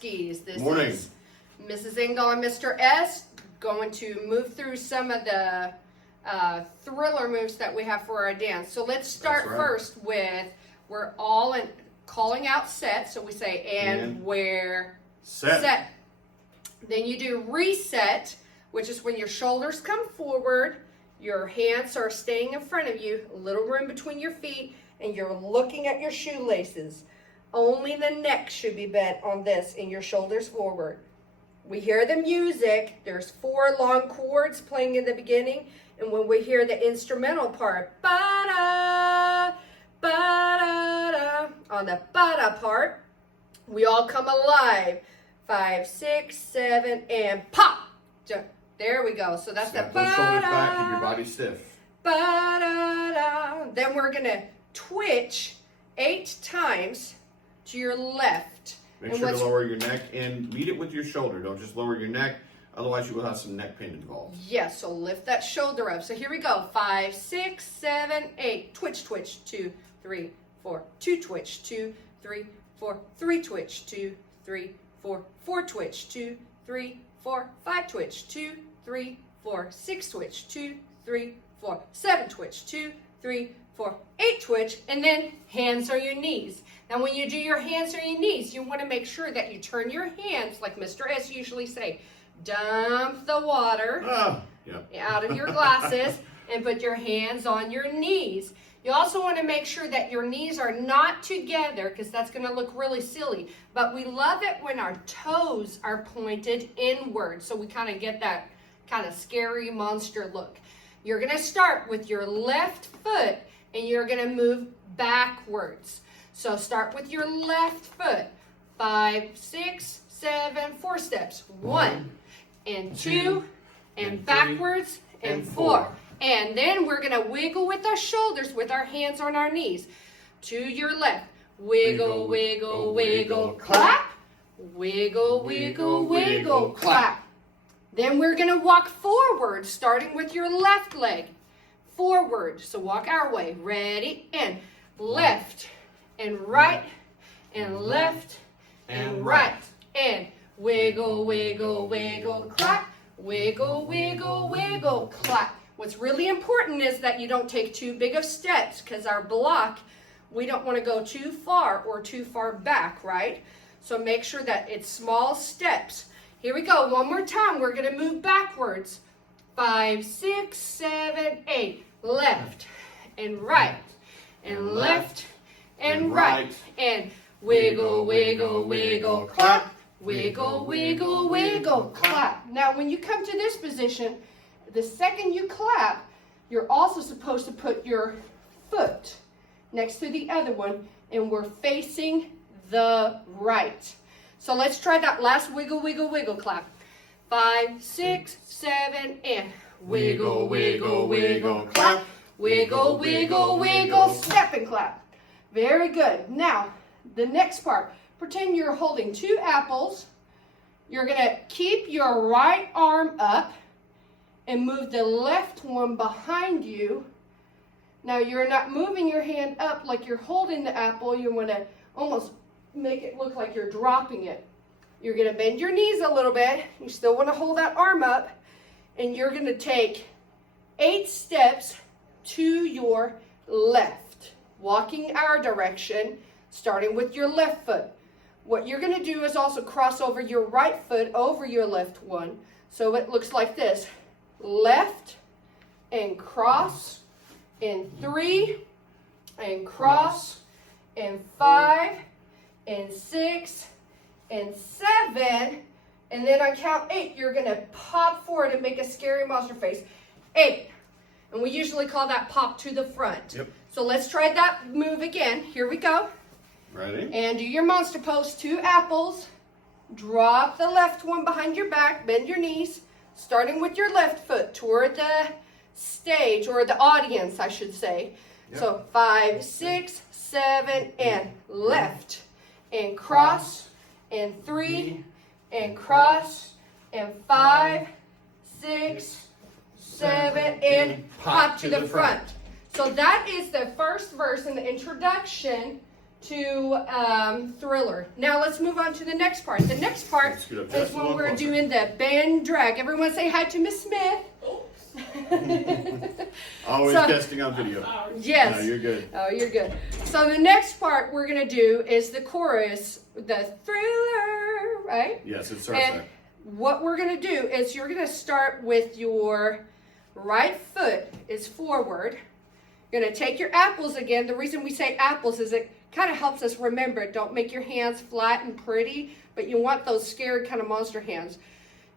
This Morning. is Mrs. Engel and Mr. S going to move through some of the thriller moves that we have for our dance. So let's start first with, we're all in calling out set. So we say, and where set. Then you do reset, which is when your shoulders come forward, your hands are staying in front of you, a little room between your feet, and you're looking at your shoelaces. Only the neck should be bent on this and your shoulders forward. We hear the music. There's 4 long chords playing in the beginning. And when we hear the instrumental part, ba-da, ba-da-da, on the ba-da part, we all come alive. 5, 6, 7, and pop. There we go. So that's Snap the those shoulders back and your body stiff. Ba-da-da. Then we're going to twitch 8 times to your left. Make sure to lower your neck and meet it with your shoulder. Don't just lower your neck, otherwise you will have some neck pain involved. Yes, so lift that shoulder up. So here we go. 5, 6, 7, 8. Twitch, twitch. 2, 3, 4. 2 twitch. 2, 3, 4. 3 twitch. 2, 3, 4. 4 twitch. 2, 3, 4. 5 twitch. 2, 3, 4. 6 twitch. 2, 3, 4. 7 twitch. 2, 3, 4. 8 twitch. And then hands on your knees. Now when you do your hands on your knees, you want to make sure that you turn your hands, like Mr. S usually say, dump the water out of your glasses and put your hands on your knees. You also want to make sure that your knees are not together because that's going to look really silly. But we love it when our toes are pointed inward, so we kind of get that kind of scary monster look. You're going to start with your left foot and you're going to move backwards. So start with your left foot. 5, 6, 7, 4 steps. 1 and 2 and backwards and 4. And then we're going to wiggle with our shoulders with our hands on our knees. To your left. Wiggle, wiggle, wiggle, clap. Wiggle, wiggle, wiggle, clap. Then we're going to walk forward, starting with your left leg. Forward. So walk our way. Ready? And left. And right, and left, and right. And wiggle, wiggle, wiggle, clap. Wiggle, wiggle, wiggle, clap. What's really important is that you don't take too big of steps because our block, we don't want to go too far or too far back, right? So make sure that it's small steps. Here we go. One more time. We're going to move backwards. 5, 6, 7, 8. Left and right and left and right. And wiggle, wiggle, wiggle, clap. Wiggle, wiggle, wiggle, clap. Now, when you come to this position, the second you clap, you're also supposed to put your foot next to the other one, and we're facing the right. So let's try that last wiggle, wiggle, wiggle clap. 5, 6, 7, and wiggle, wiggle, wiggle, clap. Wiggle, wiggle, wiggle, step and clap. Very good. Now, the next part. Pretend you're holding 2 apples. You're going to keep your right arm up and move the left one behind you. Now, you're not moving your hand up like you're holding the apple. You want to almost make it look like you're dropping it. You're going to bend your knees a little bit. You still want to hold that arm up. And you're going to take 8 steps to your left, walking our direction, starting with your left foot. What you're going to do is also cross over your right foot over your left one. So it looks like this. Left and cross, and 3, and cross, and 5, and 6, and 7, and then on count 8, you're going to pop forward and make a scary monster face. 8. And we usually call that pop to the front. Yep. So let's try that move again. Here we go. Ready? And do your monster pose. 2 apples. Drop the left one behind your back. Bend your knees. Starting with your left foot toward the stage, or the audience, I should say. Yep. So 5, 6, 7, and left. And cross. And 3. And cross. And 5, 6, 7, and pop to the front. So that is the first verse in the introduction to Thriller. Now let's move on to the next part. The next part Let's get up is just when one we're closer. doing the bend drag. Everyone say hi to Miss Smith. Always So- testing on video. Yes. No, you're good. Oh, you're good. So the next part we're going to do is the chorus, the Thriller, right? Yes, it starts And there. what we're going to do is you're going to start with your right foot is forward. You're going to take your apples again. The reason we say apples is it kind of helps us remember. Don't make your hands flat and pretty, but you want those scared kind of monster hands.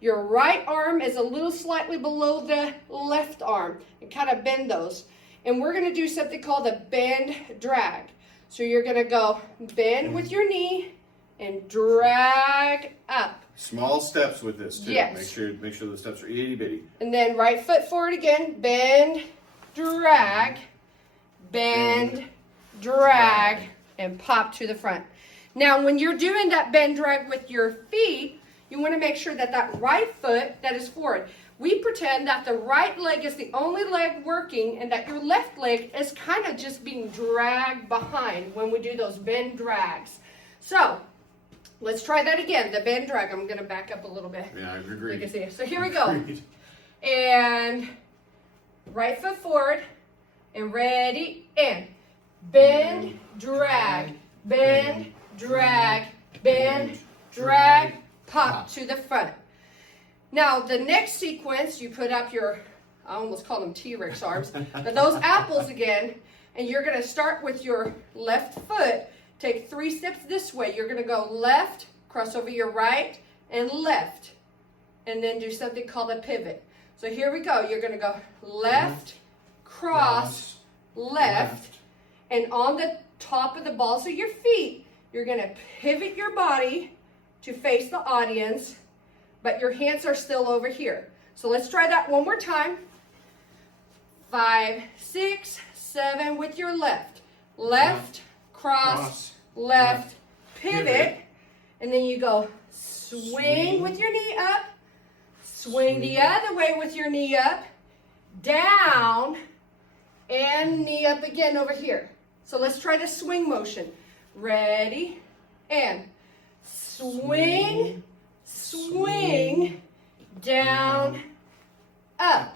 Your right arm is a little slightly below the left arm, and kind of bend those. And we're going to do something called a bend drag. So you're going to go bend with your knee and drag up. Small steps with this too. Yes. Make sure the steps are itty bitty. And then right foot forward again, bend, drag, bend, drag, and pop to the front. Now when you're doing that bend drag with your feet, you want to make sure that that right foot that is forward. We pretend that the right leg is the only leg working and that your left leg is kind of just being dragged behind when we do those bend drags. So let's try that again, the bend drag. I'm going to back up a little bit. Yeah, I You agree. can see. So here we go. Agreed. And right foot forward and ready and bend, drag, bend, drag, bend, drag, pop to the front. Now the next sequence, you put up your, I almost call them T-Rex arms, but those apples again, and you're going to start with your left foot. Take 3 steps this way. You're going to go left, cross over your right, and left, and then do something called a pivot. So here we go. You're going to go left, cross, left, and on the top of the balls of your feet, you're going to pivot your body to face the audience, but your hands are still over here. So let's try that one more time. 5, 6, 7 with your left. Left, cross, left, pivot, and then you go swing with your knee up, swing the other way with your knee up, down, and knee up again over here. So let's try the swing motion. Ready, and swing, swing, down, up.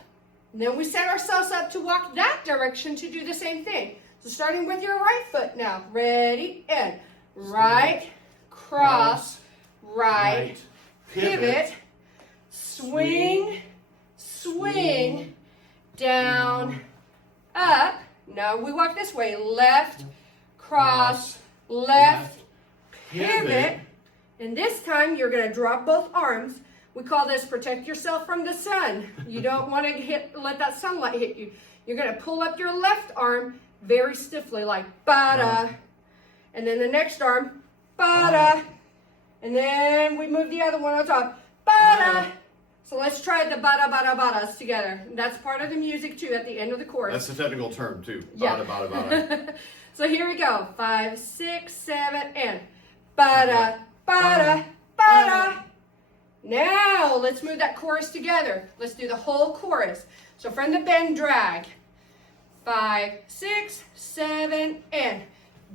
And then we set ourselves up to walk that direction to do the same thing. So starting with your right foot now. Ready, and right, cross, right, pivot, swing, swing, down, up. Now we walk this way. Left, cross, left, pivot. And this time you're going to drop both arms. We call this protect yourself from the sun. You don't want to let that sunlight hit you. You're going to pull up your left arm very stiffly like ba-da. And then the next arm, ba-da. And then we move the other one on top, ba-da. So let's try the ba-da, ba-da, ba-das together. That's part of the music too at the end of the chorus. That's the technical term too. Yeah. Bada, bada, bada. So here we go. 5, 6, 7, and ba-da, ba-da, ba-da. Now let's move that chorus together. Let's do the whole chorus. So from the bend drag. 5, 6, 7, and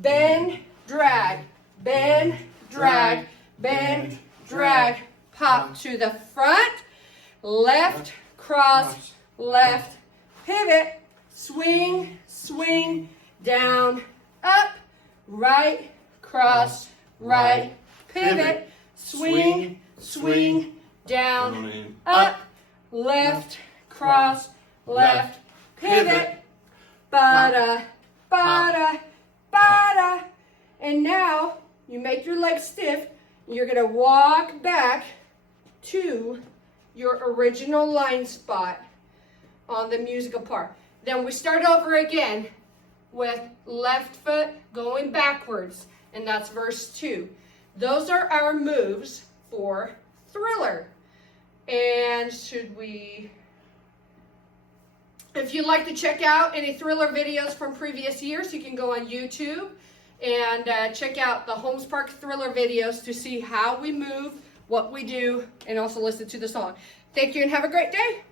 bend, drag, bend, drag, bend, drag, pop to the front, left, cross, left, pivot, swing, swing, down, up, right, cross, right, pivot, swing, swing, down, up, left, cross, left, pivot, ba-da, ba-da, ba-da. And now you make your legs stiff. You're going to walk back to your original line spot on the musical part. Then we start over again with left foot going backwards, and that's verse 2. Those are our moves for Thriller. And if you'd like to check out any Thriller videos from previous years, you can go on YouTube and check out the Holmes Park Thriller videos to see how we move, what we do, and also listen to the song. Thank you and have a great day.